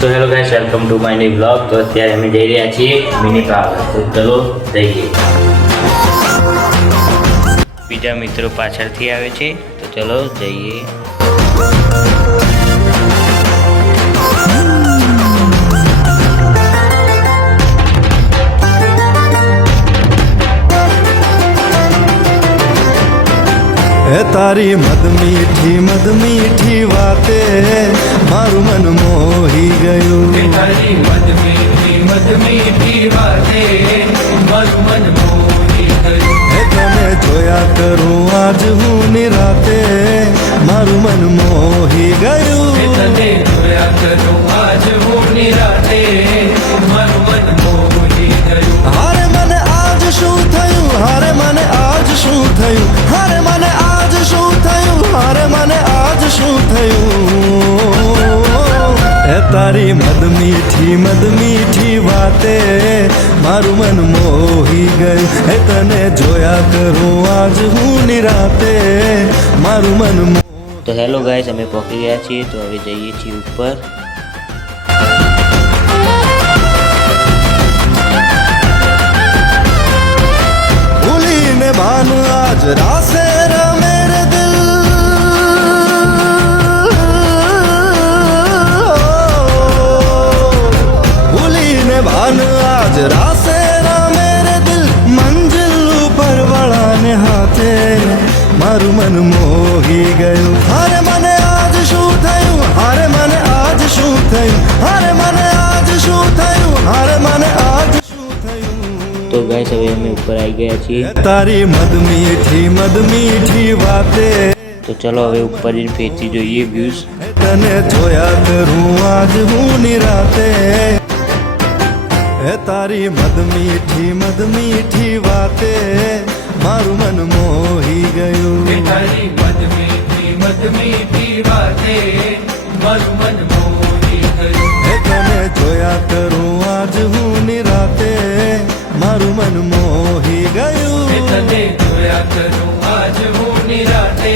તો hello guys, welcome to my new blog. તો અત્યારે અમે જઈ રહ્યા છીએ મિની પાર્લર। તો ચલો જઈએ। બીજા મિત્રો પાછળથી આવે છે, તો ચલો જઈએ। હે તારી મદ મીઠી વાતે મારું મન મોહી ગયું। હે તારી મદ મીઠી વાતે મારું મન મોહી ગયું। હે તને જોયા કરું આજ હું નિરાતે મારું મન મોહી ગયું। હે તને જોયા કરું આજ હું નિરાતે મારું મન મોહી ગયું। હારે મને આજ શું થયું, હારે મને આજ શું થયું, હારે મને આજ શું થયું, હારે મને આજ શું થયું। હે તારી મદ મીઠી વાતે મારું મન મોહી ગયું। હે તને જોયા કરું આજ હું નિરાતે મારું મન તો હેલો ગાઈસ, અમે પહોંચી ગયા છીએ। તો હવે જઈએ છીએ ઉપર। ભૂલીને ભાન આજ રાસે રમે રે દિલ। ભૂલીને ભાન આજ રાસે રમે રે દિલ। મંજિલ ઉપર વાળાને હાથે મારું મન મોહી ગયું। હારે મને આજ શું થયું, હારે મને આજ શું થયું, હારે મને આજ શું થયું, હારે મને આજ શું થયું। તો ગાઈસ, હવે અમે ઉપર આવી ગયા છીએ। તારી મદ મીઠી વાતે તો ચલો હવે ઉપર જઈને ફેરથી જોઈએ વ્યૂઝ। તને જોયા કરું આજ હું નિરાતે। હે તારી મદ મીઠી વાતે મારું મન મોહી હે ગયું। તારી મદ મીઠી વાતે મારું મન મોહી ગયું। હે તને જોયા કરું આજ હું નિરાતે મારું મન મોહી હે ગયું। તને જોયા કરું આજ હું નિરાતે